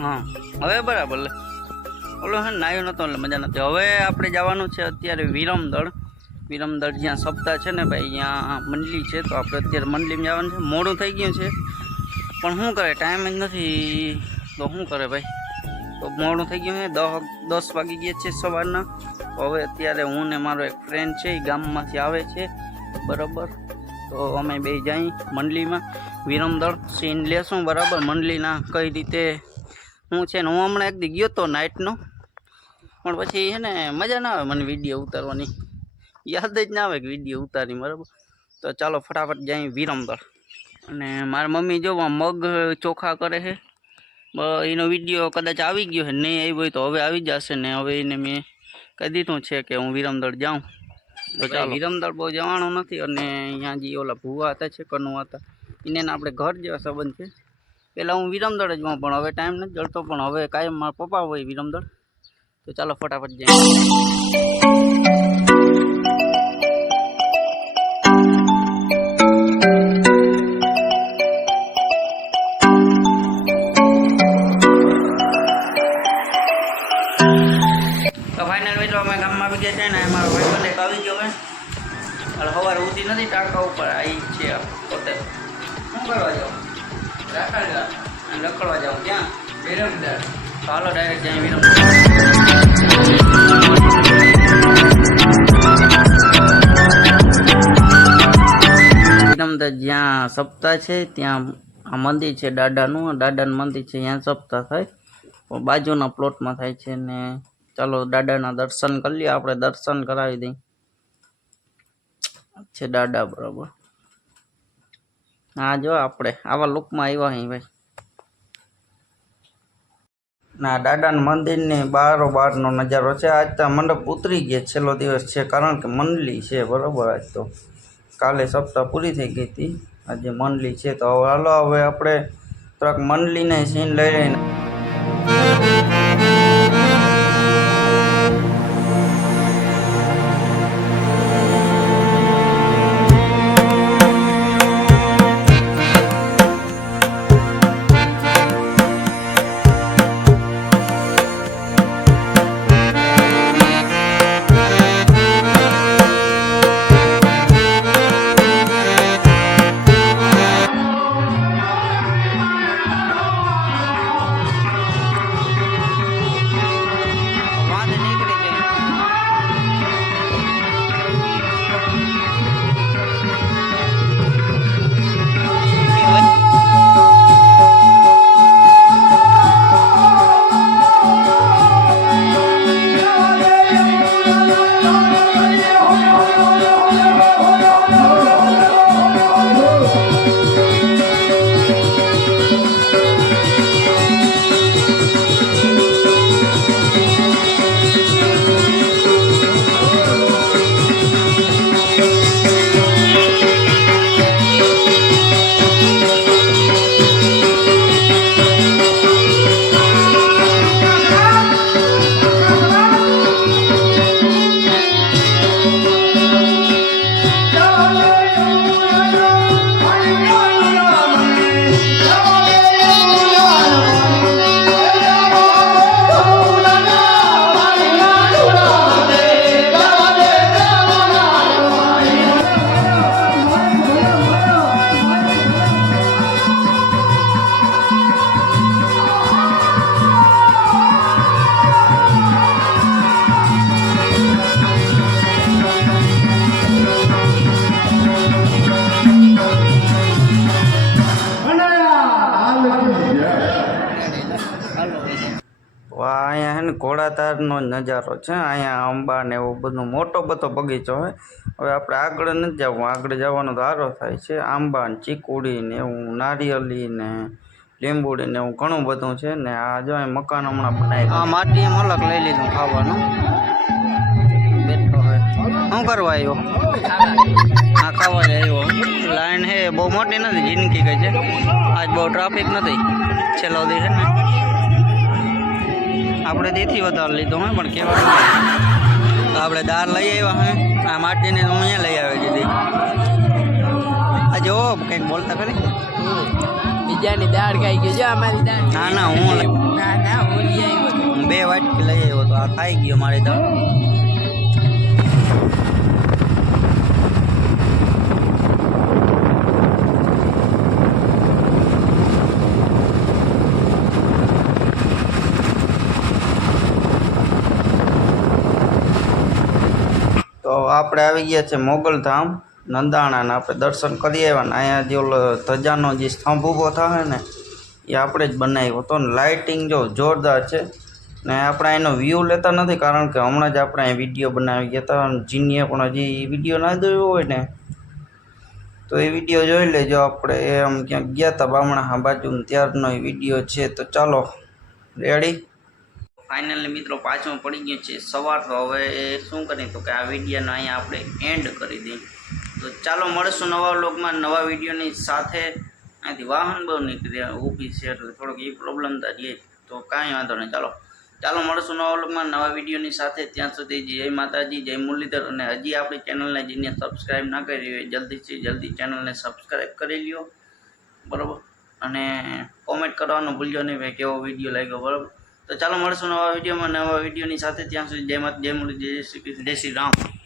હા. હવે બરાબર ઓલો હે નાયો નતો એટલે મજા નથી હવે આપણે જવાનું છે અત્યારે વિરમદળ. વિરમદળ જ્યાં સપ્તાહ છે ને ભાઈ અહીંયા મંડલી છે તો આપણે અત્યારે મંડલીમાં જવાનું છે. મોડું થઈ ગયું છે. પણ શું કરે? ટાઈમ જ નથી. તો શું કરે ભાઈ? તો મોડું થઈ ગયું છે. દસ દસ વાગી ગયા છે સવારના. હવે અત્યારે હું ને મારો એક ફ્રેન્ડ છે એ ગામમાંથી આવે છે. બરાબર. તો અમે બે જઈ મંડલીમાં. વિરમદળ સીન લેશું, બરાબર? મંડલીના કઈ રીતે, હું છે ને, હું હમણાં એક દી ગયો હતો નાઇટનો પણ પછી છે ને, મજા ના આવે મને વીડિયો ઉતારવાની. યાદ જ ના આવે કે વીડિયો ઉતારી, બરાબર? તો ચાલો ફટાફટ જઈ વિરમદળ અને મારી મમ્મી જો મગ ચોખા કરે છે એનો વીડિયો કદાચ આવી ગયો છે, નહીં આવ્યો હોય તો હવે આવી જશે ને, હવે એને મેં કહી દીધું છે કે હું વિરમદળ જાઉં. વિરમદળ બહુ જવાનું નથી અને અહીંયા જે ઓલા ભૂવા હતા છે કનુ હતા. એને આપણે ઘર જેવા સંબંધ છે. પહેલાં હું વિરમદળ જ માં પણ હવે ટાઈમ નથી જળતો પણ હવે કાયમ મારા પપ્પા હોય વિરમદળ તો ચાલો ફટાફટ જઈએ. તો ફાઇનલ મિત્રો અમે ગામમાં આવી ગયા ને, અમારો ભાઈ બંધ એક આવી ગયો હવે સવારે ઉતી નથી ટાંકા ઉપર આવી છે પોતે. શું કરવા જાઓ રખડવા જાઉં ક્યાં? વિરમદાર હાલો ડાયરેક્ટ ત્યાં વિરમદર જ્યાં સપ્તાહ છે, ત્યાં આ મંદિર છે દાદાનું. દાદાનું મંદિર છે, ત્યાં સપ્તાહ થાય. બાજુના પ્લોટમાં થાય છે ને ચાલો દાદાના દર્શન કરી લઈએ, આપણે દર્શન કરાવી દઈએ. છે દાદા બરાબર. હા, જો આપણે આવા લુકમાં આવ્યા અહીં ભાઈ. ના, દાદાના મંદિરની બારો બારનો નજારો છે. આજ તો મંડપ ઉતરી ગયા છેલ્લો દિવસ છે, કારણ કે મંડલી છે, બરાબર આજ તો. કાલે સપ્તાહ પૂરી થઈ ગઈ હતી. આજે મંડલી છે, તો હવે હાલો, હવે આપણે થોડાક મંડલીને સીન લઈ લઈને જ નજારો છે. અહીંયા આંબા ને એવું બધું મોટો બધો બગીચો હોય. હવે આપણે આગળ નથી જવું. આગળ જવાનો સારો થાય છે. આંબા ને ચીકુડી ને એવું, નારિયેલી ને લીંબુડી ને એવું ઘણું બધું છે ને આ જો મકાન હમણાં બનાવી આ માટી એમ અલગ લઈ લીધું ખાવાનું. શું કરવા આવ્યો? હા ખાવા આવ્યો. લાઈન હે, બહુ મોટી નથી જિંદગી કઈ છે. આજ બહુ ટ્રાફિક નથી. છેલ્લો દી છે ને. આપણે તેથી વધારે લીધો હોય પણ કહેવાનું તો આપણે દાળ લઈ આવ્યા હોય આ માટીને હું અહીંયા લઈ આવી દીધી. આ જો કંઈક બોલતા ખરી? બીજાની દાળ ખાઈ ગયો જો અમારી દાળ. ના ના હું ના ના હું લઈ આવ્યો. બે વાટકી લઈ આવ્યો તો આ ખાઈ ગયો મારી દાળ. આપણે આવી ગયા છે મોગલધામ. નંદાણાના આપણે દર્શન કરી આવ્યા ને અહીંયા જે ઓલો ધજાનો જે સ્તંભ ઊભો થાય ને, એ આપણે જ બનાવ્યો હતો ને. લાઇટિંગ જો જોરદાર છે. ને આપણે એનો વ્યૂ લેતા નથી કારણ કે હમણાં જ આપણે અહીં વીડિયો બનાવી ગયા હતા જીનીએ પણ હજી વીડિયો ના જોયો હોય ને, તો એ વીડિયો જોઈ લેજો. આપણે એમ ક્યાંક ગયા હતા બામણા બાજુ ત્યારનો એ વીડિયો છે. તો ચાલો રેડી ફાઇનલી મિત્રો પાછું પડી ગયું છે સવાર, તો હવે શું કરીએ? તો કે આ વિડીયોને અહીંયા આપણે એન્ડ કરી દઈએ. તો ચાલો મળીશું નવા વ્લોગમાં. નવા વિડીયોની સાથે અહીંથી વાહન બહુ નીકળી ઊભી છે એટલે થોડોક એ પ્રોબ્લેમ થાય તો કાંઈ વાંધો નહીં. ચાલો ચાલો મળશું નવા વ્લોગમાં. નવા વિડીયોની સાથે ત્યાં સુધી જય માતાજી, જય મુરલીધર અને હજી આપણી ચેનલને જેને સબસ્ક્રાઈબ ના કરી હોય જલ્દીથી જલ્દી ચેનલને સબસ્ક્રાઈબ કરી લ્યો. બરાબર? અને કોમેન્ટ કરવાનું ભૂલજો નહીં. ભાઈ, કેવો વીડિયો લાગ્યો? બરાબર? તો ચાલો મળશું નવા વિડીયોમાં. નવા વિડીયોની સાથે ત્યાં સુધી જય માતા જય મુરલી, જય શ્રી કૃષ્ણ, જય શ્રી રામ.